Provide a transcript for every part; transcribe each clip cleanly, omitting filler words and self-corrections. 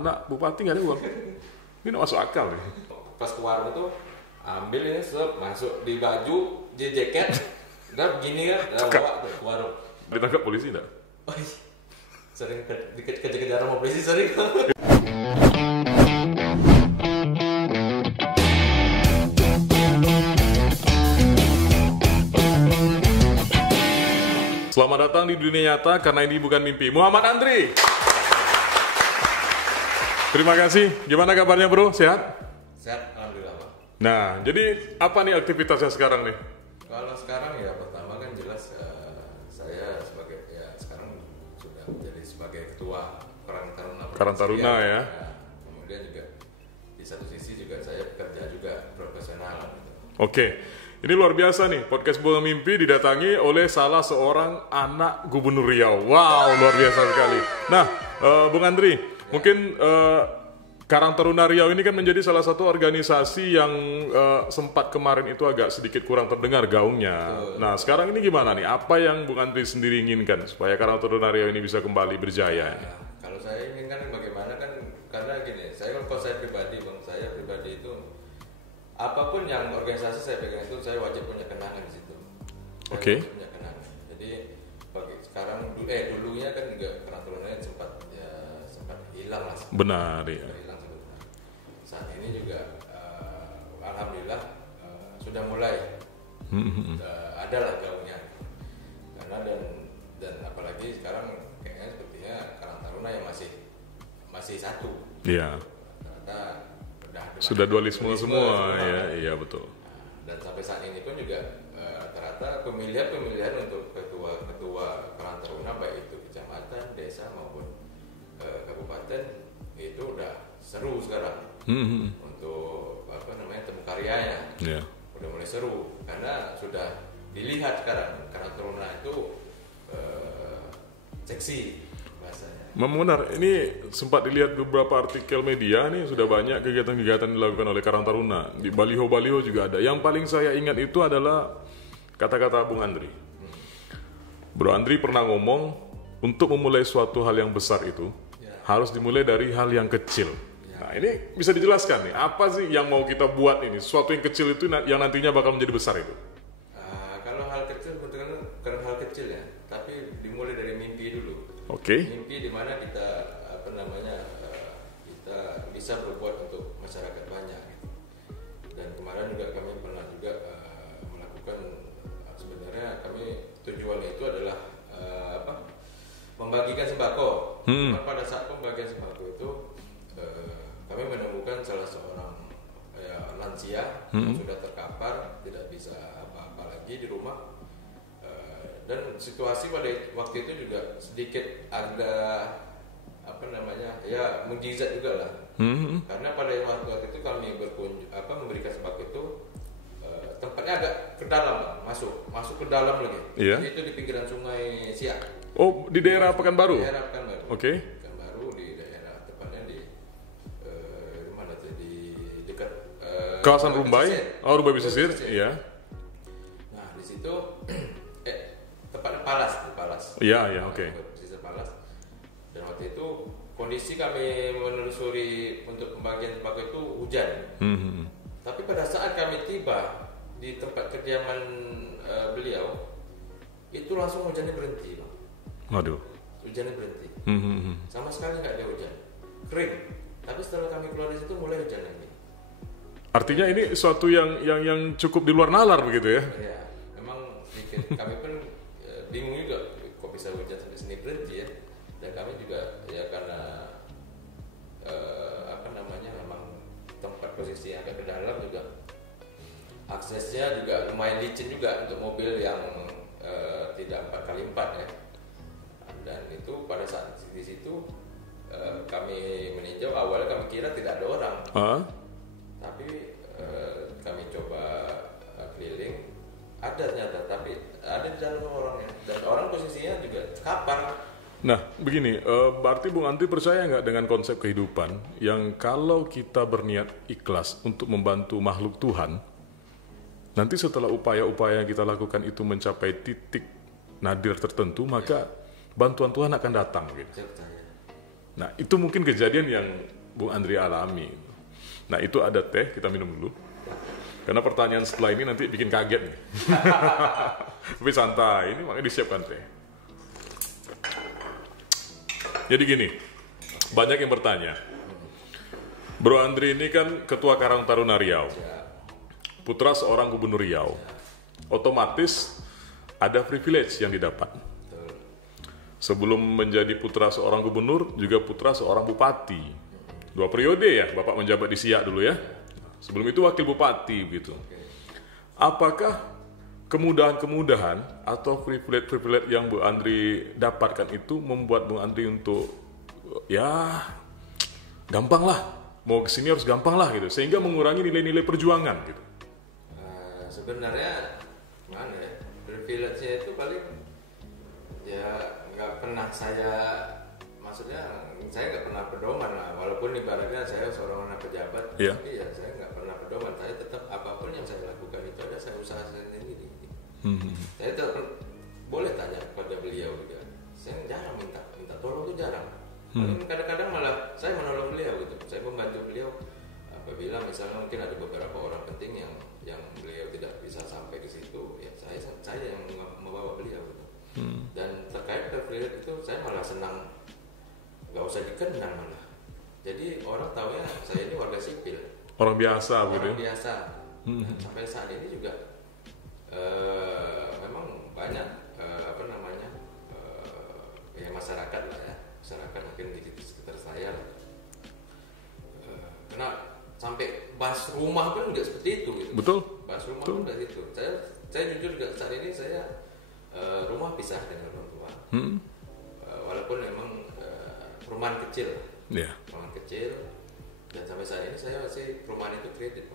anak bupati nggak ada uang. Ini nggak masuk akal nih. Pas ke warung itu ambil ini masuk di baju, di jaket, udah begini kan, udah bawa tuh ke warung. Ditangkap polisi nggak? Oh, sering kejar-kejar sama polisi sering. Selamat datang di dunia nyata karena ini bukan mimpi. Muhammad Andri. Terima kasih. Gimana kabarnya bro? Sehat? Sehat, alhamdulillah Pak. Nah, jadi apa nih aktivitasnya sekarang nih? Kalau sekarang ya pertama kan jelas saya sebagai sekarang sudah menjadi sebagai ketua Karang Taruna ya. Kemudian juga di satu sisi juga saya bekerja juga profesional gitu. Oke. Ini luar biasa nih, podcast Bunga Mimpi didatangi oleh salah seorang anak Gubernur Riau. Wow, luar biasa sekali. Nah, Bung Andri, mungkin Karang Taruna Riau ini kan menjadi salah satu organisasi yang sempat kemarin itu agak sedikit kurang terdengar gaungnya. Nah, sekarang ini gimana nih? Apa yang Bung Andri sendiri inginkan supaya Karang Taruna Riau ini bisa kembali berjaya? Kalau saya inginkan bagaimana kan, karena gini, kalau saya pribadi itu apapun yang organisasi saya pegang itu saya wajib punya kenangan di situ. Oke. Punya kenangan. Jadi sekarang dulunya kan juga Karang Taruna sempat hilang lah. Benar ya. Hilang sebetulnya. Saat ini juga alhamdulillah sudah mulai ada lah gaungnya. Karena dan apalagi sekarang kayaknya sepertinya Karang Taruna yang masih satu. Iya. Ternyata sudah dualisme semua. Ya, iya betul. Dan sampai saat ini pun juga ternyata pemilihan untuk ketua Karang Taruna baik itu kecamatan, desa maupun kabupaten itu udah seru sekarang. Untuk temu karyanya. Yeah. Udah mulai seru karena sudah dilihat sekarang Karang Taruna itu seksi bahasanya. Benar, ini sempat dilihat beberapa artikel media nih, sudah banyak kegiatan-kegiatan dilakukan oleh Karang Taruna. Di baliho-baliho juga ada. Yang paling saya ingat itu adalah kata-kata Bung Andri. Bro Andri pernah ngomong, untuk memulai suatu hal yang besar itu harus dimulai dari hal yang kecil. Nah, ini bisa dijelaskan nih, apa sih yang mau kita buat ini? Sesuatu yang kecil itu yang nantinya bakal menjadi besar itu. Kalau hal kecil sebetulnya bukan hal kecil ya, tapi dimulai dari mimpi dulu. Oke. Mimpi di mana kita kita bisa berbuat untuk masyarakat banyak. Gitu. Dan kemarin juga kami pernah juga melakukan sebenarnya kami tujuannya itu adalah membagikan sembako. Pada saat pembagian sembako itu kami menemukan salah seorang lansia yang sudah terkapar, tidak bisa apa-apa lagi di rumah. Dan situasi pada waktu itu juga sedikit ada mukjizat juga lah. Karena pada waktu itu kami memberikan sembako itu tempatnya agak ke dalam, masuk ke dalam lagi. Yeah. Itu di pinggiran Sungai Siak. Oh, di daerah Pekanbaru. Daerah Pekanbaru. Oke. Pekanbaru di daerah tepatnya di mana tuh, di dekat kawasan Rumbai. Oh, Rumbai Pesisir. Iya. Nah, di situ tepatnya Palas. Iya, oke. Pesisir Palas. Dan waktu itu kondisi kami menelusuri untuk pembagian sembako itu hujan. Tapi pada saat kami tiba di tempat kediaman beliau, itu langsung hujannya berhenti, Bang. Waduh. Hujannya berhenti. Sama sekali nggak ada hujan, kering. Tapi setelah kami keluar dari situ mulai hujan lagi. Artinya ini suatu yang cukup di luar nalar begitu ya? Ya, memang sedikit. Kami pun bingung juga kok bisa hujan sampai sini berhenti ya. Dan kami juga ya karena memang tempat posisi agak ke dalam juga, aksesnya juga lumayan licin juga untuk mobil yang tidak 4x4 ya. Dan itu pada saat di situ kami meninjau, awalnya kami kira tidak ada orang. Tapi kami coba keliling, ada ternyata, tapi ada di dalam orangnya, dan orang posisinya juga kapar. Nah, begini, berarti Bung Andri percaya nggak dengan konsep kehidupan yang kalau kita berniat ikhlas untuk membantu makhluk Tuhan, nanti setelah upaya-upaya yang kita lakukan itu mencapai titik nadir tertentu, maka bantuan Tuhan akan datang gitu. Nah, itu mungkin kejadian yang Bung Andri alami. Nah, itu ada teh, kita minum dulu. Karena pertanyaan setelah ini nanti bikin kaget nih. Tapi santai, ini makanya disiapkan teh. Jadi gini, banyak yang bertanya. Bro Andri ini kan Ketua Karang Taruna Riau, putra seorang gubernur Riau. Otomatis ada privilege yang didapat. Sebelum menjadi putra seorang gubernur, juga putra seorang bupati. 2 periode ya, Bapak menjabat di Siak dulu ya. Sebelum itu wakil bupati gitu. Apakah kemudahan-kemudahan atau privilege-privilege yang Bu Andri dapatkan itu membuat Bu Andri untuk ya gampang lah, mau kesini harus gampang lah gitu, sehingga mengurangi nilai-nilai perjuangan gitu? Sebenarnya mana ya, privilege-nya itu paling ya nggak pernah maksudnya saya nggak pernah pedoman lah, walaupun ibaratnya saya seorang anak pejabat, tapi ya saya nggak pernah pedoman. Saya tetap apapun yang saya lakukan itu ada saya usaha sendiri. Saya tetap boleh tanya kepada beliau juga. Saya jarang minta tolong itu jarang. Kadang-kadang malah saya menolong beliau gitu. Saya membantu beliau apabila misalnya mungkin ada beberapa orang penting yang beliau tidak bisa sampai ke situ, ya saya yang membawa beliau gitu. Dan terkait privilege itu saya malah senang, nggak usah dikenal malah. Jadi orang tahunya saya ini warga sipil. Orang biasa orang gitu. Biasa. Dan sampai saat ini juga memang banyak ya masyarakat lah ya, masyarakat mungkin di sekitar saya lah. Karena sampai bahas rumah pun nggak seperti itu gitu. Betul. Bahas rumah pun dari itu. Saya jujur juga saat ini saya rumah pisah dengan orang tua. Walaupun memang perumahan kecil. Perumahan kecil, dan sampai saat ini saya masih perumahan itu kredit.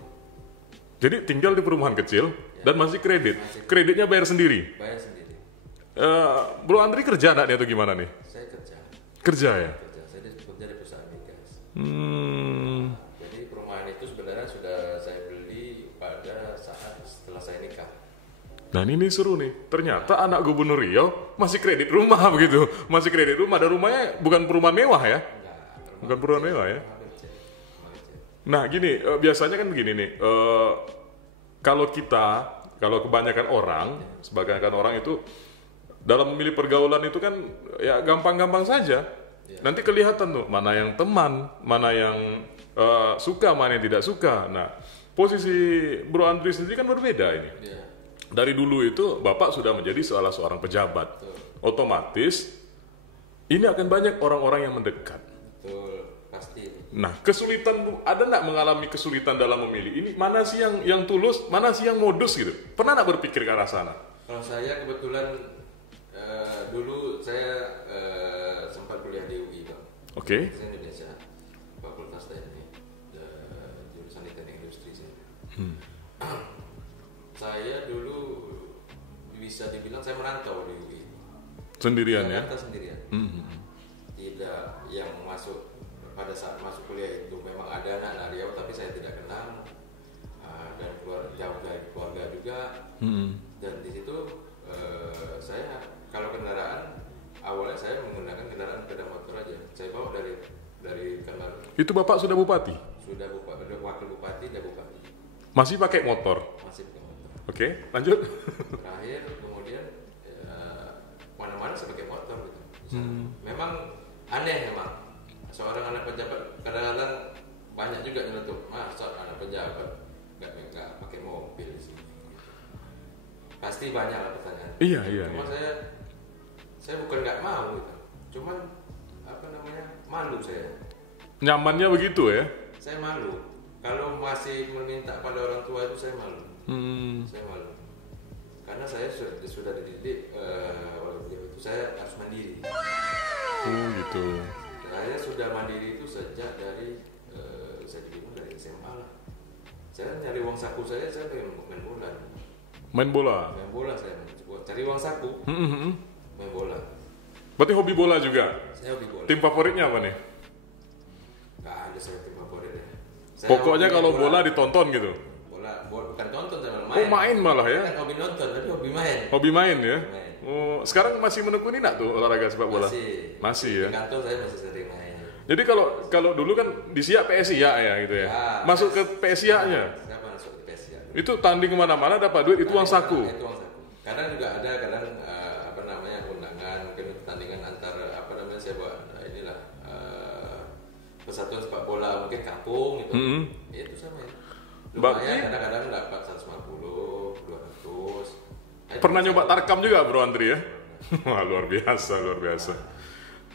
Jadi tinggal di perumahan kecil dan masih kredit. Kreditnya bayar sendiri. Bayar sendiri. Bro Andri kerja enggak nih atau gimana nih? Saya kerja. Kerja ya? Kerja. Saya bekerja di perusahaan migas. Jadi perumahan itu sebenarnya sudah saya beli pada saat setelah saya nikah. Nah ini seru nih, ternyata anak gubernur Riau masih kredit rumah begitu. Masih kredit rumah, dan rumahnya bukan perumahan mewah ya? Bukan perumahan mewah ya? Nah gini, biasanya kan begini nih, kalau kebanyakan orang, sebagian orang itu dalam memilih pergaulan itu kan ya gampang-gampang saja. Nanti kelihatan tuh mana yang teman, mana yang suka, mana yang tidak suka. Nah posisi Bro Andri sendiri kan berbeda ini. Dari dulu itu Bapak sudah menjadi salah seorang pejabat. Otomatis ini akan banyak orang-orang yang mendekat. Betul, pasti. Nah, kesulitan ada nggak mengalami kesulitan dalam memilih ini? Mana sih yang tulus, mana sih yang modus gitu? Pernah nggak berpikir ke arah sana? Kalau saya kebetulan dulu saya sempat kuliah di UI, Bang. Oke. Saya Indonesia, Fakultas Teknik, jurusan Teknik Industri saya. Saya dulu bisa dibilang saya merantau di UI. Sendirian ya? Jakarta sendirian. Tidak yang masuk pada saat masuk kuliah itu memang ada anak Riau tapi saya tidak kenal, dan jauh dari keluarga juga. Dan di situ saya kalau kendaraan awalnya saya menggunakan kendaraan sepeda motor aja. Saya bawa dari kendaraan. Itu Bapak sudah bupati? Sudah wakil bupati dan bupati. Masih pakai motor? Masih pakai motor. Oke, lanjut. Terakhir kemudian mana-mana saya pakai motor gitu. Memang aneh memang. Seorang anak pejabat kadang-kadang banyak juga nyeletuk, masa anak pejabat nggak pakai mobil di sini. Pasti banyak lah pertanyaan. Iya. Cuma saya bukan nggak mau gitu. Cuman malu saya. Nyamannya begitu ya? Saya malu. Kalau masih meminta pada orang tua itu saya malu. Saya malu. Karena saya sudah dididik waktu itu saya harus mandiri. Gitu. Saya sudah mandiri itu sejak dari saya dibilang dari SMA lah. Saya nyari uang saku saya main bola. Main bola? Main bola saya cari uang saku. Main bola. Berarti hobi bola juga? Saya hobi bola. Tim favoritnya apa nih? Gak ada saya tim favoritnya. Pokoknya kalau bola ditonton gitu? Bola bukan tonton, saya main. Oh main malah ya? Kan hobi nonton, tapi hobi main. Hobi main ya? Main. Oh, sekarang masih menekuni nggak tuh olahraga sepak bola? Masih ya? Di kantor saya masih sering main. Jadi kalau dulu kan di Siak PSIA ya gitu ya. Masuk ke PSIA-nya. Kenapa masuk ke PSIA? Itu tanding kemana-mana dapat duit, itu uang saku. Itu uang saku. Kadang juga ada apa namanya undangan, mungkin pertandingan antara apa namanya saya buat inilah persatuan sepak bola mungkin kampung gitu. Ya, itu sama ya. Lumayan kadang-kadang dapat 150, 200. Pernah nyoba tarkam juga Bro Andri ya? Wah, luar biasa.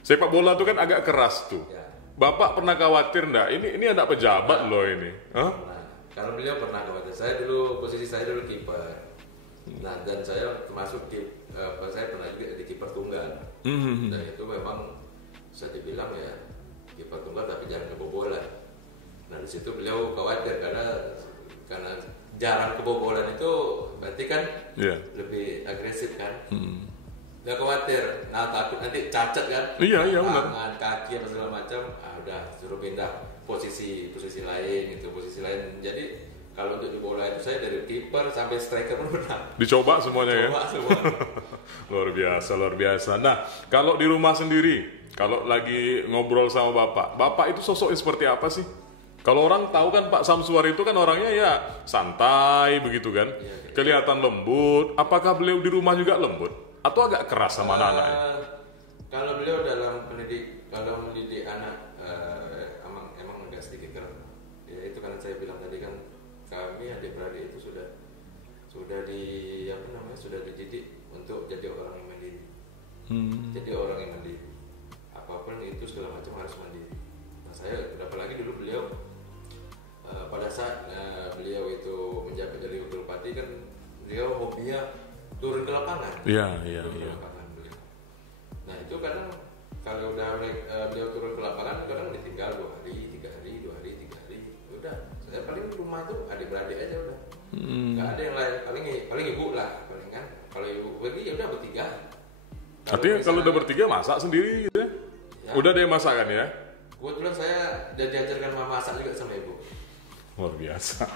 Sepak bola tuh kan agak keras tuh. Ya. Bapak pernah khawatir enggak? Ini ada pejabat loh ini. Hah? Nah, kalau beliau pernah khawatir. Posisi saya dulu kiper. Nah, dan saya termasuk saya pernah juga jadi kiper tunggal. Dan itu memang bisa dibilang ya kiper tunggal tapi jangan kebobolan. Nah, di situ beliau khawatir karena jarang kebobolan itu berarti kan lebih agresif kan. Nggak khawatir, nah takut nanti cacat kan? Iya benar. Tangan, kaki apa segala macam, udah suruh pindah posisi lain gitu, posisi lain. Jadi kalau untuk di bola itu saya dari kiper sampai striker pun pernah. Dicoba semuanya ya. Semua. Luar biasa. Nah, kalau di rumah sendiri, kalau lagi ngobrol sama bapak itu sosoknya seperti apa sih? Kalau orang tahu kan Pak Samsuar itu kan orangnya ya santai begitu kan, kelihatan lembut. Apakah beliau di rumah juga lembut? Atau agak keras sama anak-anaknya? Kalau beliau dalam mendidik anak emang agak sedikit keras. Ya itu kan saya bilang tadi kan kami adik-beradik itu sudah dididik untuk jadi orang yang mandiri. Jadi orang yang mandiri. Apapun itu segala macam harus mandiri. Nah saya apalagi dulu beliau pada saat beliau itu menjabat jadi wakil bupati kan beliau hobinya turun ke lapangan. Iya. Nah itu kadang kalau udah beliau turun ke lapangan kadang ditinggal 2 hari, 3 hari, 2 hari, 3 hari. Udah, saya paling di rumah tuh adik-beradik aja udah. Nggak ada yang lain, paling ibu lah, paling kan. Kalau ibu pergi ya udah bertiga. Artinya kalau udah bertiga masak sendiri gitu ya? Udah ada yang masak kan ya? Kebetulan saya udah diajarkan masak juga sama ibu. Luar biasa.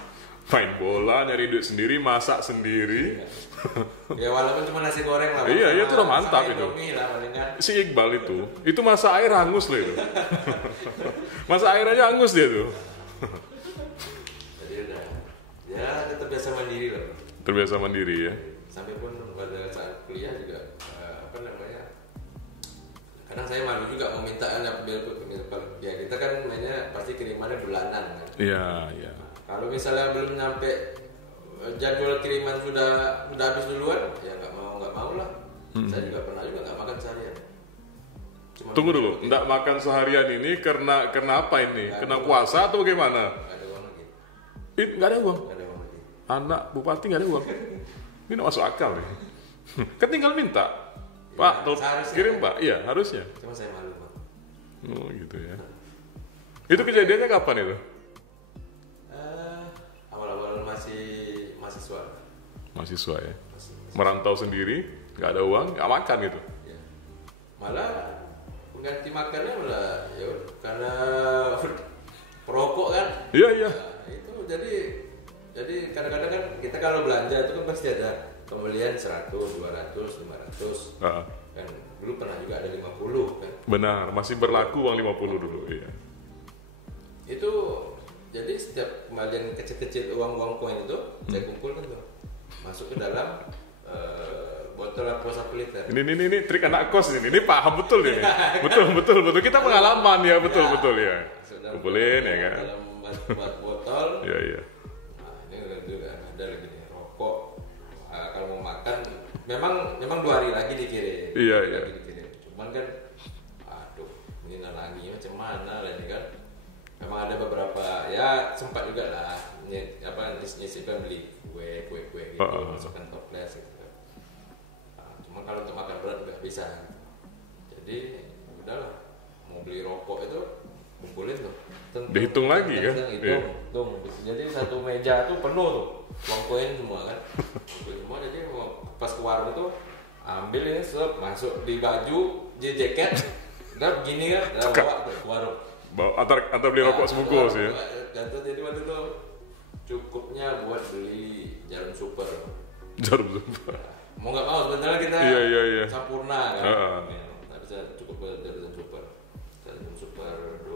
Main bola, nyari duit sendiri, masak sendiri. Ya walaupun cuma nasi goreng lah. Iya itu udah mantap itu. Lah, si Iqbal itu masak air hangus loh itu. Masak air aja hangus dia tuh. Jadi udah, ya tetap biasa mandiri loh. Terbiasa mandiri ya. Sampai pun pada saat kuliah juga kadang saya malu juga meminta anak ya kita kan mainnya pasti kirimannya bulanan kan. Iya. Kalau misalnya belum nyampe jadwal kiriman sudah habis duluan, ya nggak mau lah. Saya juga pernah nggak makan seharian. Tunggu dulu, nggak makan seharian ini karena apa ini? Kena puasa atau bagaimana? Nggak ada uang lagi. Nggak ada uang. Nggak ada uang lagi. Anak bupati nggak ada uang. Ini nggak masuk akal nih. Kan tinggal minta, Pak, kirim Pak. Iya harusnya. Cuma saya malu Pak. Oh gitu ya. Itu kejadiannya kapan itu? Awal-awal masih mahasiswa. Mahasiswa ya. Merantau sendiri, nggak ada uang, nggak makan gitu. Ya. Malah pengganti makannya malah ya karena perokok kan. Iya. Nah, itu jadi kadang-kadang kan kita kalau belanja itu kan pasti ada pembelian 100, 200, 500. Kan dulu pernah juga ada 50 kan. Benar, masih berlaku uang 50 dulu, iya. Itu jadi setiap kembalian kecil-kecil uang koin itu saya kumpulkan tuh masuk ke dalam botol aqua 1 liter. Ini trik anak kos ini paham betul ini. betul. Kita pengalaman ya, betul ya. Kumpulin ya kan. Dalam botol. Iya. Nah, ini juga ada lagi nih rokok. Kalau mau makan memang 2 hari lagi dikirim. Iya. Dikirim. Cuman kan aduh, ini lagi macam mana lah ini kan. Memang ada beberapa ya sempat juga lah nyisipkan beli kue gitu masukkan toples gitu kan. Cuma kalau untuk makan berat nggak bisa gitu. Jadi udahlah mau beli rokok itu kumpulin tuh. Dihitung lagi kan? Hitung. Jadi satu meja tuh penuh tuh uang koin semua kan. Kumpulin semua jadi mau pas ke warung itu ambil ini masuk di baju di jaket udah begini kan udah bawa tuh ke warung. Antar beli rokok sebungkus ya. Jadi waktu itu cukupnya buat beli jarum super. Mau nggak mau sebenarnya kita iya. sempurna kan. Tapi saya cukup buat jarum super. Jarum super 2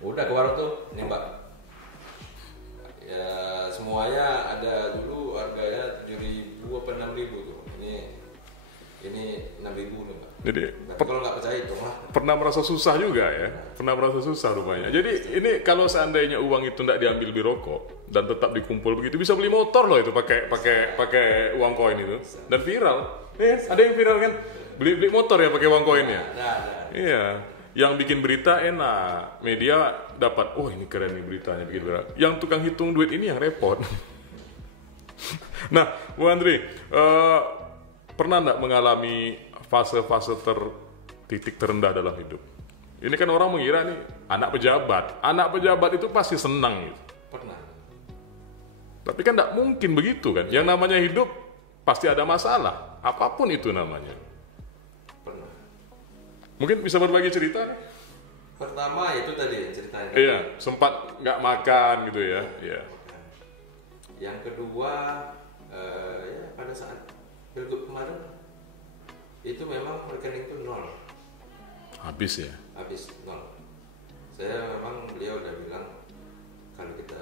Udah ke warung tuh, nih Mbak. Ya semuanya ada dulu harganya 7.000 apa 6.000 tuh. Ini 6.000 nih Mbak. Jadi Tapi kalau nggak percaya itu mah. pernah merasa susah juga ya, pernah merasa susah rupanya. Jadi ini kalau seandainya uang itu tidak diambil di rokok dan tetap dikumpul begitu, bisa beli motor loh itu pakai uang koin itu, dan viral. Ada yang viral kan, beli motor ya pakai uang koinnya. Iya, yang bikin berita enak, media dapat, oh ini keren nih beritanya bikin viral. Yang tukang hitung duit ini yang repot. Nah, Bu Andri, pernah nggak mengalami fase-fase titik terendah dalam hidup? Ini kan orang mengira nih anak pejabat itu pasti senang gitu. Pernah. Tapi kan nggak mungkin begitu kan. Yang namanya hidup pasti ada masalah, apapun itu namanya. Pernah. Mungkin bisa berbagi cerita? Pertama itu tadi ceritanya. Iya, sempat nggak makan gitu ya. Iya. Yang kedua, ya pada saat pilgub kemarin itu memang rekening itu nol. Habis ya. Habis nol. Saya memang beliau udah bilang kalau kita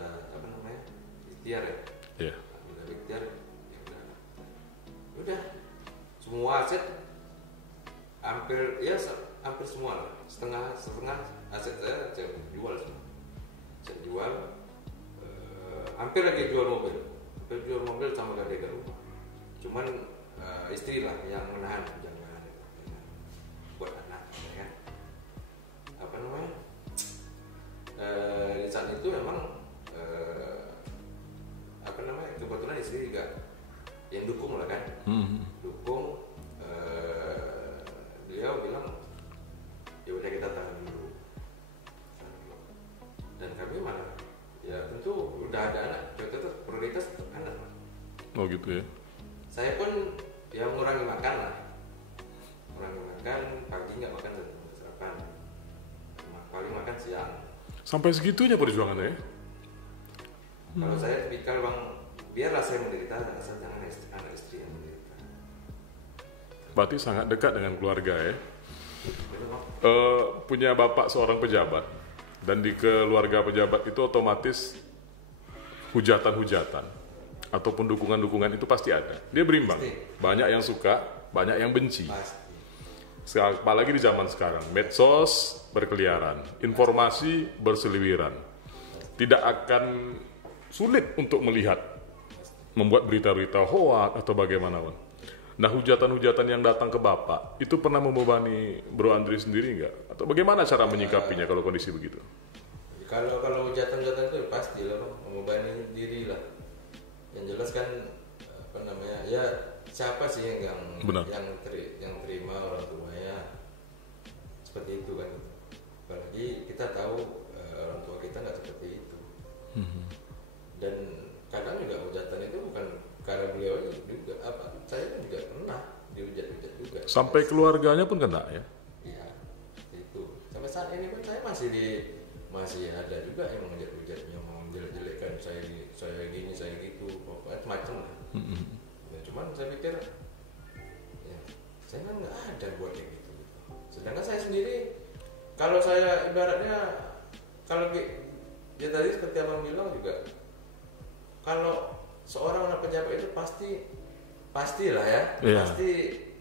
ikhtiar ya. Iya. Udah ikhtiar, ya udah. Semua aset hampir semua lah. Setengah aset saya jual semua. Saya jual. Hampir lagi jual mobil. Sama gade ke rumah. Cuman istri lah yang menahan jangan buat anak ya kan. Di saat itu memang kebetulan istri juga yang dukung lah kan. Dukung. Beliau bilang ya udah kita tahan dulu. Dan kami mana ya tentu udah ada anak, tetap prioritas tetap anak. Oh gitu ya. Saya pun ya mengurangi makan lah. Pagi nggak makan sarapan. Paling makan siang. Sampai segitunya perjuangannya ya? Kalau saya tipikal bang, biarlah saya menderita, asal jangan anak istri yang menderita. Berarti sangat dekat dengan keluarga ya? Punya bapak seorang pejabat, dan di keluarga pejabat itu otomatis hujatan-hujatan ataupun dukungan-dukungan itu pasti ada. Dia berimbang. Banyak yang suka, banyak yang benci. Apalagi di zaman sekarang, medsos berkeliaran, informasi berseliweran. Tidak akan sulit untuk melihat, membuat berita-berita hoak atau bagaimanapun. Nah, hujatan-hujatan yang datang ke Bapak itu pernah membebani Bro Andri sendiri nggak? Atau bagaimana cara menyikapinya kalau kondisi begitu? Kalau hujatan-hujatan itu pasti lah, membebani diri lah. Yang jelas kan ya siapa sih yang terima orang tuanya seperti itu kan. Apalagi kita tahu orang tua kita nggak seperti itu. Dan kadang juga hujatan itu bukan karena beliau juga, saya kan juga pernah dihujat-hujat juga. Sampai keluarganya pun kena ya? Iya, itu. Sampai saat ini pun saya masih ada juga yang menghujat-hujat, yang mau menjelek-jelekkan saya gini, saya gitu, pokoknya macam lah. Ya, cuman saya pikir, ya, saya kan nggak ada buat kayak gitu. Sedangkan saya sendiri, kalau saya ibaratnya, kalau ya tadi seperti abang bilang juga, kalau seorang anak pejabat itu pastilah ya, pasti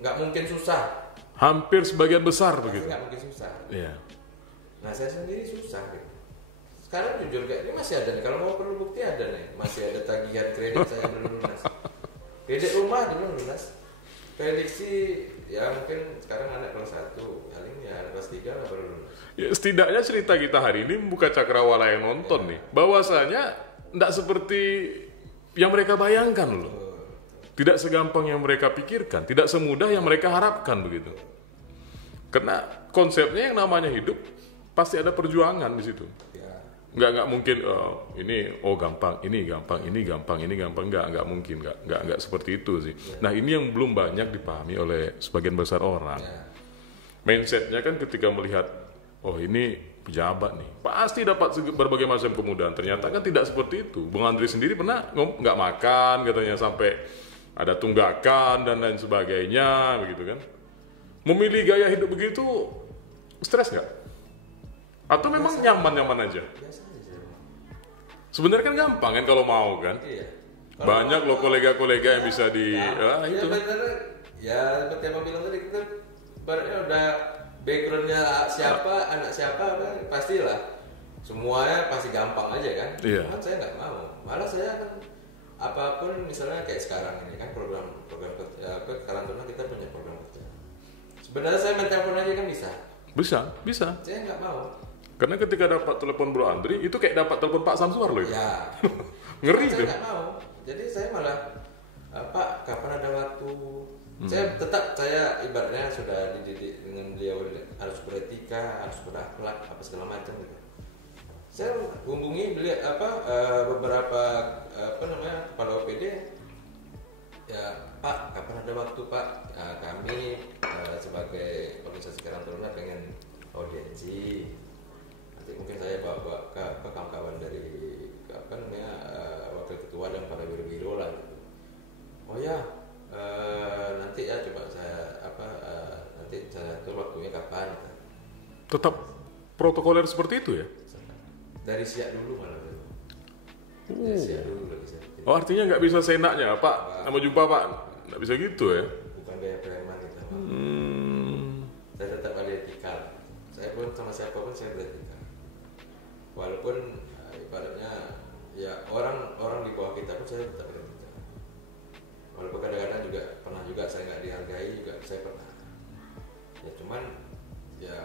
nggak mungkin susah. Hampir sebagian besar pasti begitu. Nggak mungkin susah. Iya. Nah saya sendiri susah. Gitu. Sekarang jujur ini masih ada nih. Kalau mau perlu bukti ada nih. Masih ada tagihan kredit saya belum lunas. Kredit rumah belum lunas. Prediksi ya mungkin sekarang anak kelas 1, paling ya anak kelas 3 nggak baru lunas. Ya, setidaknya cerita kita hari ini membuka cakrawala yang nonton nih. Bahwasanya tidak seperti yang mereka bayangkan loh. Tidak segampang yang mereka pikirkan, tidak semudah yang mereka harapkan begitu. Karena konsepnya yang namanya hidup pasti ada perjuangan di situ. Nggak mungkin ini gampang, ini gampang, ini gampang, ini gampang, nggak mungkin, nggak seperti itu sih. Nah ini yang belum banyak dipahami oleh sebagian besar orang. Mindsetnya kan ketika melihat ini pejabat nih, pasti dapat berbagai macam kemudahan. Ternyata kan tidak seperti itu. Bung Andri sendiri pernah nggak makan katanya, sampai ada tunggakan dan lain sebagainya begitu kan. Memilih gaya hidup begitu stres nggak? Atau memang nyaman-nyaman aja? Biasa aja saya. Sebenarnya kan gampang kan kalau mau kan. Iya. Banyak loh kolega-kolega yang bisa di itu. Ya seperti yang bilang tadi, kita ibaratnya udah backgroundnya siapa, anak siapa kan pastilah semuanya pasti gampang aja kan. Iya. Cuman saya nggak mau, malah saya kan apapun misalnya kayak sekarang ini kan program karantina kita punya program kerja. Sebenarnya saya main telepon aja kan bisa. Bisa. Saya nggak mau. Karena ketika dapat telepon Bro Andri itu kayak dapat telepon Pak Samsuar loh itu. Ya. Ngeri Saya tuh. nggak mau. Jadi saya malah Pak, kapan ada waktu? Saya ibaratnya sudah dididik dengan beliau harus beretika, harus berakhlak, apa segala macam gitu. Saya hubungi beliau beberapa kepala OPD. Ya Pak, kapan ada waktu Pak? Kami sebagai organisasi Karang Taruna pengen audiensi. Nanti mungkin saya bawa ke kawan-kawan dari wakil ketua dan para biro-biro lah. Gitu. Oh ya, nanti ya coba saya nanti saya atur waktunya kapan. Gitu. Tetap protokoler seperti itu ya? Dari siap dulu malah. Dari siap dulu lagi saya. Oh artinya nggak bisa seenaknya Pak, mau jumpa Pak, nggak bisa gitu ya? Bukan gaya preman kita. Saya tetap ada etika. Saya pun sama siapa pun saya beretika. Walaupun ibaratnya ya orang di bawah kita pun saya tetap beretika. Walaupun kadang-kadang juga pernah juga saya nggak dihargai juga saya pernah. Ya cuman ya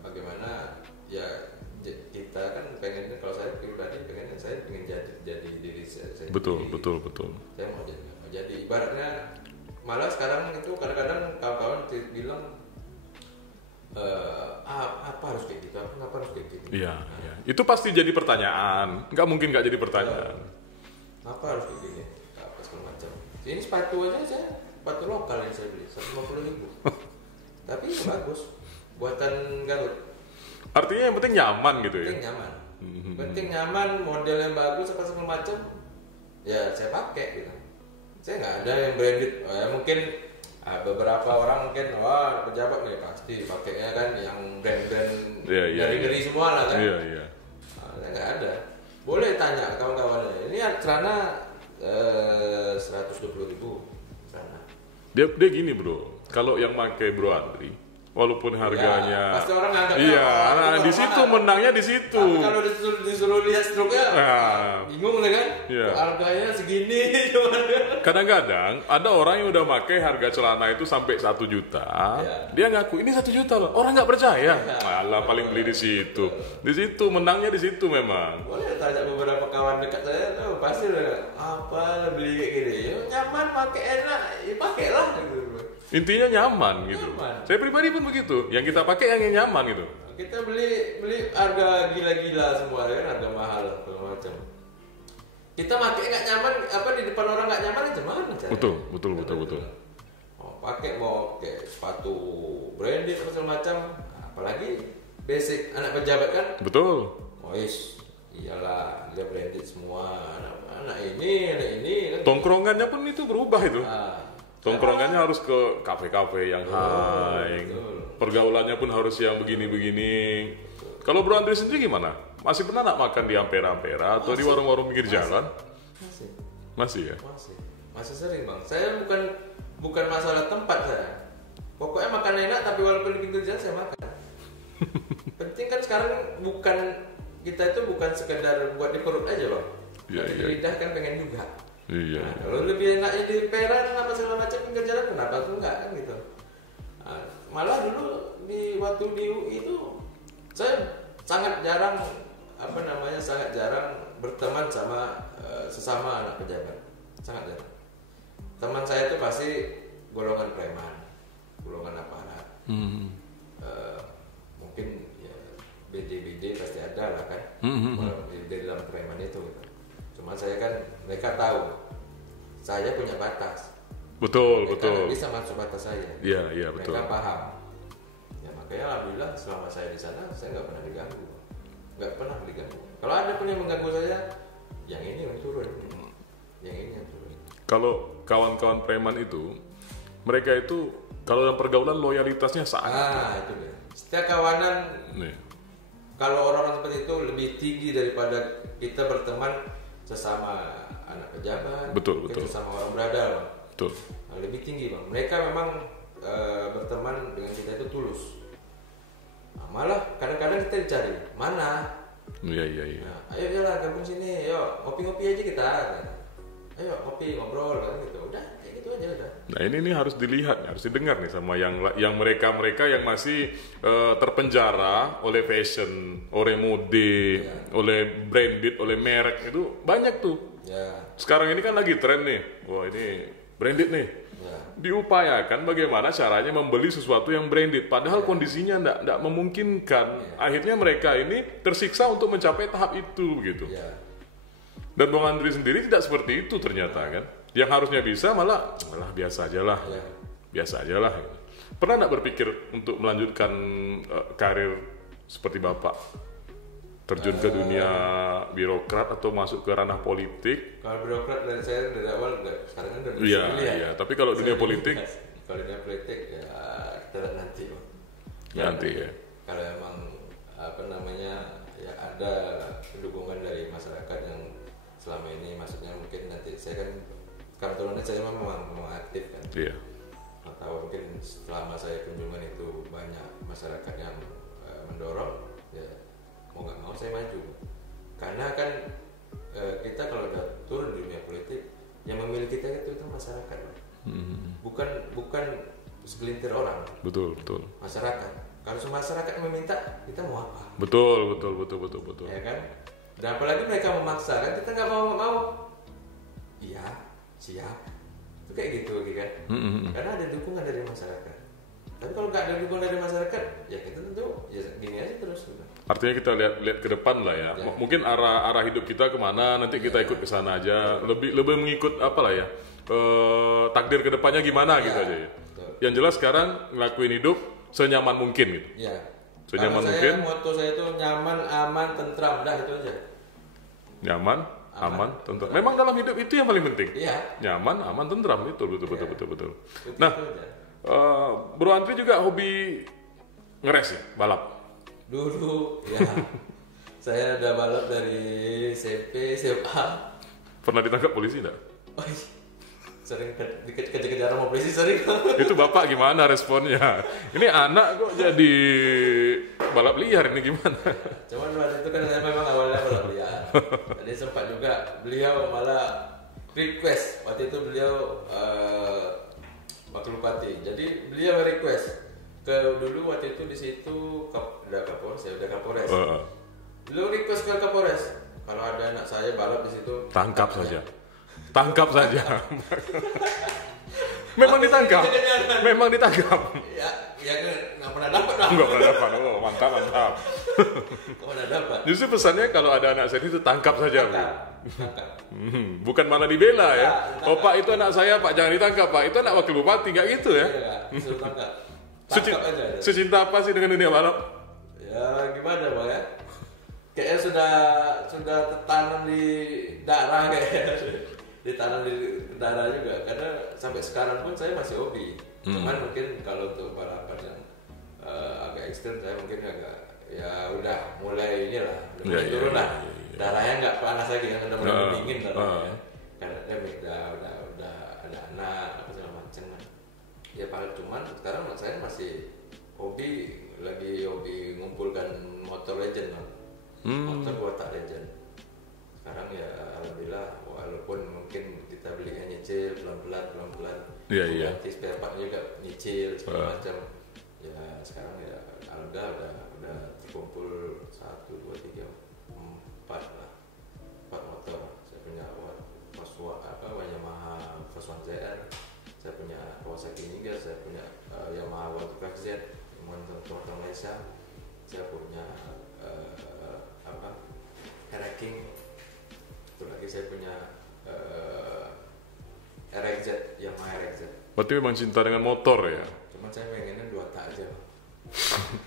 bagaimana ya kita kan pengen, kalau saya pribadi pengennya saya pengen jadi diri saya Betul. Saya mau jadi ibaratnya malah sekarang itu kadang-kadang kawan-kawan bilang apa harus kayak gitu, apa harus kayak gitu. Iya. Itu pasti jadi pertanyaan, nggak mungkin nggak jadi pertanyaan. Apa harus kayak gini, apa segala macam. Ini sepatu aja sepatu lokal yang saya beli 150.000 tapi itu bagus, buatan Garut. Artinya yang penting nyaman gitu ya? Penting nyaman. Penting nyaman, model yang bagus apa segala macam. Ya saya pakai gitu. Saya nggak ada yang branded. Mungkin beberapa orang mungkin pejabat nih pasti pakainya kan yang brand-brand dari negeri semua lah kan. Iya. Saya nggak ada. Boleh tanya kawan-kawannya. Ini celana 120.000 celana. Dia gini bro, kalau yang pakai Bro Andri, walaupun harganya, pasti orang nganggap di situ menangnya di situ. Tapi kalau disuruh lihat struknya, bingung kan? Iya. Harganya segini. Kadang-kadang ada orang yang udah pakai harga celana itu sampai 1 juta, dia ngaku ini 1 juta loh, orang nggak percaya. Malah paling beli di situ. Di situ menangnya di situ memang. Boleh tanya beberapa kawan dekat saya tuh pasti udah apa beli kayak gini. Nyaman, pakai enak, ya pakailah gitu. Intinya nyaman gitu. Saya pribadi pun begitu. Yang kita pakai yang nyaman gitu. Kita beli harga gila-gila semua kan, harga mahal segala macam. Kita pakai nggak nyaman, di depan orang nggak nyaman itu mana cara? Betul. Mau kayak sepatu branded atau segala macam, apalagi basic anak pejabat kan? Betul. Iyalah dia branded semua, anak ini kan. Tongkrongannya pun itu berubah itu. Tongkrongannya harus ke kafe-kafe yang high. Pergaulannya pun harus yang begini-begini. Kalau Bro Andri sendiri gimana? Masih pernah nak makan di Ampera-Ampera atau di warung-warung pinggir jalan? Masih ya? Masih sering bang. Saya bukan masalah tempat saya. Pokoknya makan enak tapi walaupun di pinggir jalan saya makan. Penting kan sekarang kita itu bukan sekedar buat di perut aja bang. Di lidah kan pengen juga. Iya. Kalau lebih enaknya di peran apa segala macam pinggir jalan kenapa tuh enggak kan gitu. Malah dulu waktu di UI itu saya sangat jarang berteman sama sesama anak pejabat, sangat jarang. Teman saya itu pasti golongan preman, golongan aparat. Mungkin ya, BD pasti ada lah kan, di dalam preman itu. Gitu. Cuma saya kan mereka tahu saya punya batas. Betul. Bisa masuk batas saya. Iya betul. Mereka paham. Ya makanya alhamdulillah selama saya di sana saya nggak pernah diganggu. Kalau ada pun yang mengganggu saya, yang ini yang turun. Yang ini yang turun. Kalau kawan-kawan preman itu, mereka itu kalau dalam pergaulan loyalitasnya sangat. Itu dia. Setiap kawanan kalau orang seperti itu lebih tinggi daripada kita berteman sesama anak pejabat, Betul. sesama orang berada, Bang. Betul. Lebih tinggi, Bang. Mereka memang berteman dengan kita itu tulus. Nah, malah kadang-kadang kita dicari mana. Iya. Nah, ayo jalan gabung sini, yuk ngopi-ngopi aja kita. Ayo ngopi ngobrol kan gitu. Udah kayak gitu aja udah. Nah ini harus dilihat, harus didengar nih sama yang mereka yang masih terpenjara oleh fashion, oleh mode, oleh branded, oleh merek itu banyak tuh. Ya. Sekarang ini kan lagi tren nih, wah ini branded nih. Ya. Diupayakan bagaimana caranya membeli sesuatu yang branded, padahal kondisinya enggak memungkinkan. Akhirnya mereka ini tersiksa untuk mencapai tahap itu gitu. Ya. Dan Bang Andri sendiri tidak seperti itu ternyata kan. Yang harusnya bisa malah biasa aja lah. Ya. Biasa aja lah. Pernah nggak berpikir untuk melanjutkan karir seperti Bapak? Terjun ke dunia birokrat atau masuk ke ranah politik? Kalau birokrat dari saya dari awal sekarang kan udah Iya. Tapi kalau dunia politik? Kalau dunia politik ya kita lihat nanti. Nanti ya. Kalau emang ya ada dukungan dari masyarakat yang selama ini, maksudnya mungkin nanti saya kan kebetulan saya memang aktif kan. Iya. Atau mungkin selama saya kunjungan itu banyak masyarakat yang mendorong, ya mau nggak mau saya maju. Karena kan kita kalau udah turun di dunia politik, yang memilih kita itu masyarakat, bukan segelintir orang. Betul. Masyarakat. Kalau semua masyarakat meminta, kita mau apa? Betul. Ya kan? Dan apalagi mereka memaksa kan, kita nggak mau. Iya, siap. Itu kayak gitu kan? Karena ada dukungan dari masyarakat. Tapi kalau nggak ada dukungan dari masyarakat, ya kita tentu ya gini aja terus. Artinya kita lihat ke depan lah ya. Mungkin arah hidup kita kemana, nanti kita ikut ke sana aja. Lebih mengikut takdir ke depannya gimana gitu aja ya. Betul. Yang jelas sekarang ngelakuin hidup senyaman mungkin gitu. Ya. Senyaman Kalau mungkin. Moto saya itu nyaman, aman, tentram, dah itu aja. Nyaman, aman, tentram. Memang dalam hidup itu yang paling penting. Iya. Nyaman, aman, tentram. Betul. Itu Nah, aja. Bro Andri juga hobi ngeres ya, balap. Dulu ya. Saya udah balap dari SMP, SMA. Pernah ditangkap polisi enggak? Oh, sering kejar-kejar sama polisi sering. Itu Bapak gimana responnya? Ini anak kok jadi balap liar ini gimana? Cuman waktu itu kan saya memang awalnya balap liar. Jadi sempat juga beliau malah request. Waktu itu beliau wakil bupati. Jadi beliau request dulu waktu itu di situ udah Kapolres. Beliau request ke Kapolres. Kalau ada anak saya balap di situ, tangkap saja. Memang ditangkap. Ya nggak pernah dapat. Nggak pernah dapat. Oh, mantap. Nggak pernah dapat. Justru pesannya kalau ada anak saya itu tangkap saja. Tangkap. Bukan malah dibela ya. Oh Pak, itu anak saya Pak, jangan ditangkap Pak. Itu anak wakil bupati, nggak gitu ya. Iya, disuruh tangkap. Tangkap aja. Secinta apa sih dengan dunia balap? Ya gimana Bang ya? Kayaknya sudah tertanam di darah kayaknya. Ditanam di darah juga, karena sampai sekarang pun saya masih hobi. Cuman mungkin kalau untuk balapan yang agak ekstrem saya mungkin agak ya udah mulai turun lah. Darahnya nggak panas lagi kan, udah mulai dingin darahnya. Karena dia udah ada anak apa segala macam. Ya paling cuman sekarang saya masih lagi hobi ngumpulkan motor legend lah. Motor watak legend. Sekarang ya alhamdulillah, walaupun mungkin kita belinya nyicil pelan-pelan. Iya. Nanti spare part juga nyicil segala macam. Ya sekarang ya alhamdulillah udah terkumpul 1, 2, 3, 4 lah. 4 motor. Saya punya Yamaha First One ZR. Saya punya Kawasaki Ninja, saya punya Yamaha Watercraft Z, motor Malaysia. Saya punya King. Satu lagi saya punya RXZ, Yamaha RXZ. Berarti memang cinta dengan motor ya? Cuman saya pengennya 2 tak aja.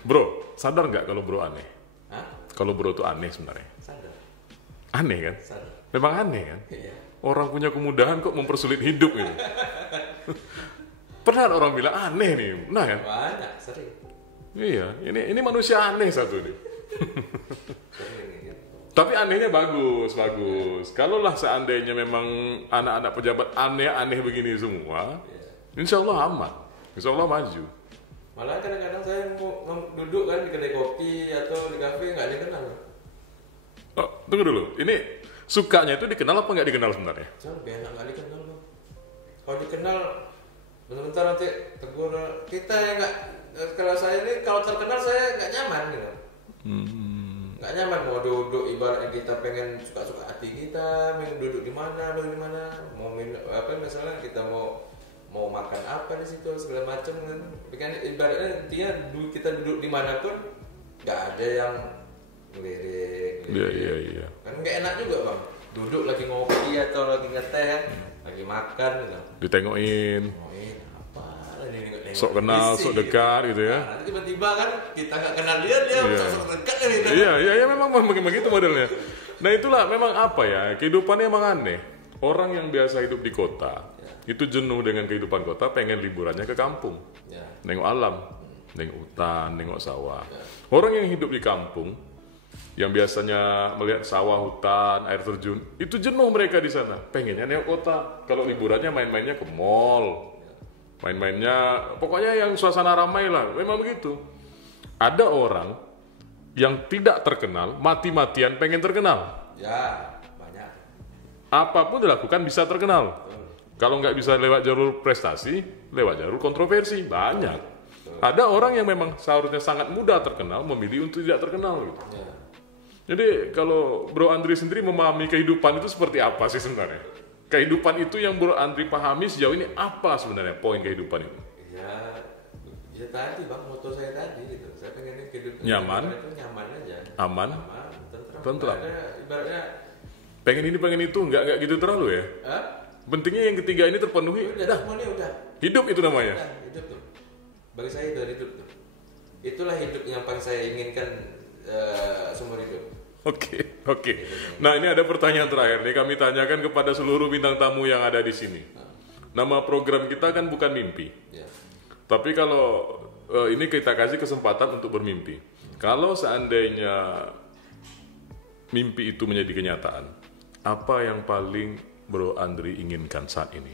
Bro, sadar nggak kalau bro aneh? Hah? Kalau bro itu aneh sebenarnya? Sadar. Aneh kan? Sadar. Memang aneh kan? Iya. Orang punya kemudahan kok mempersulit hidup ini. Pernah orang bilang aneh nih, nah kan? Banyak, sering. Iya, ini manusia aneh satu nih. Gitu. Tapi anehnya bagus. Kalaulah seandainya memang anak-anak pejabat aneh-aneh begini semua, insya Allah aman, insya Allah maju. Malah kadang-kadang saya mau duduk kan di kedai kopi atau di kafe nggak dikenal. Oh, tunggu dulu, ini sukanya itu dikenal apa nggak dikenal sebenarnya? Saya lebih enak nggak dikenal loh. Kalau dikenal, bentar-bentar nanti tegur kita yang nggak. Kalau saya ini kalau terkenal saya nggak nyaman gitu. Nggak nyaman mau duduk, ibaratnya kita pengen suka-suka hati kita, pengen duduk di mana, mau minum apa misalnya kita mau makan apa di situ segala macam kan. Kan ibaratnya intinya kita duduk di mana pun nggak ada yang ngelirik. Iya. Kan nggak enak juga bang. Duduk lagi ngopi atau lagi ngeteh, lagi makan gitu. Ditengokin. Sok kenal, sok dekat gitu ya. Nah, nanti tiba-tiba kan kita nggak kenal dia sok dekat kan gitu. Iya, memang begitu modelnya. Nah itulah memang apa ya, kehidupannya emang aneh. Orang yang biasa hidup di kota, itu jenuh dengan kehidupan kota, pengen liburannya ke kampung. Nengok alam, nengok hutan, nengok sawah. Orang yang hidup di kampung, yang biasanya melihat sawah, hutan, air terjun, itu jenuh mereka di sana. Pengennya nengok kota. Kalau liburannya main-mainnya ke mall. Main-mainnya, pokoknya yang suasana ramai lah, memang begitu. Ada orang yang tidak terkenal, mati-matian pengen terkenal. Ya, banyak. Apapun dilakukan bisa terkenal. Kalau nggak bisa lewat jalur prestasi, lewat jalur kontroversi, banyak. Ada orang yang memang seharusnya sangat mudah terkenal, memilih untuk tidak terkenal. Gitu. Ya. Jadi kalau Bro Andri sendiri memahami kehidupan itu seperti apa sih sebenarnya? Kehidupan itu yang Bro Andri pahami sejauh ini apa sebenarnya poin kehidupan itu? Ya tadi bang, moto saya tadi gitu. Saya pengen kehidupan nyaman, itu nyaman aja. Aman, tentram. Ibaratnya pengen ini pengen itu nggak gitu terlalu ya? Pentingnya yang ketiga ini terpenuhi. Udah. Hidup itu namanya. Udah, hidup tuh. Bagi saya itu hidup tuh. Itulah hidup yang paling saya inginkan seumur hidup. Oke. Nah ini ada pertanyaan terakhir nih kami tanyakan kepada seluruh bintang tamu yang ada di sini. Nama program kita kan bukan mimpi. Ya. Tapi kalau ini kita kasih kesempatan untuk bermimpi. Kalau seandainya mimpi itu menjadi kenyataan, apa yang paling Bro Andri inginkan saat ini?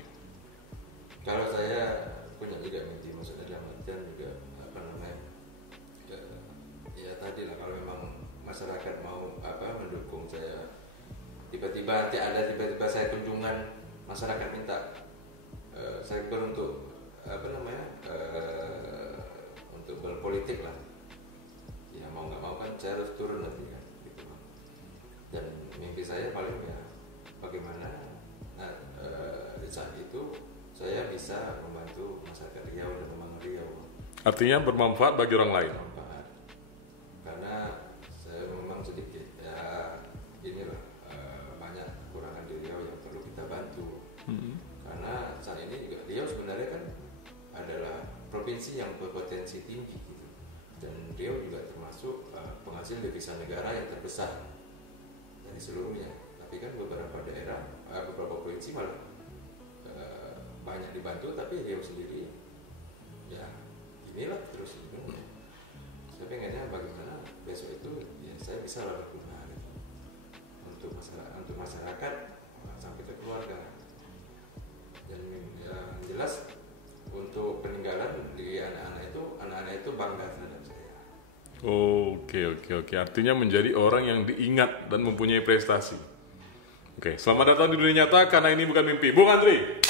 Kalau saya punya juga mimpi, maksudnya dalam artian juga apa namanya? Ya tadi lah kalau memang masyarakat mau mendukung saya, tiba-tiba saya kunjungan masyarakat minta saya untuk untuk berpolitik lah ya, mau nggak mau kan saya harus turun nanti kan gitu. Dan mimpi saya paling ya bagaimana di saat itu saya bisa membantu masyarakat Riau dan Memang Riau, artinya bermanfaat bagi orang lain. Karena saya memang sedikit inilah banyak kekurangan di Riau yang perlu kita bantu. Karena saat ini juga Riau sebenarnya kan adalah provinsi yang berpotensi tinggi gitu. Dan Riau juga termasuk penghasil devisa negara yang terbesar dari seluruhnya. Tapi kan beberapa daerah, beberapa provinsi malah banyak dibantu, tapi Riau sendiri ya inilah terus gitu. Saya pengennya bagaimana besok itu ya saya bisa berguna gitu. Untuk masyarakat sampai ke keluarga. Dan yang jelas untuk peninggalan di anak-anak itu bangga terhadap saya. Oke. Artinya menjadi orang yang diingat dan mempunyai prestasi. Oke, selamat datang di dunia nyata karena ini bukan mimpi. Bung Andri.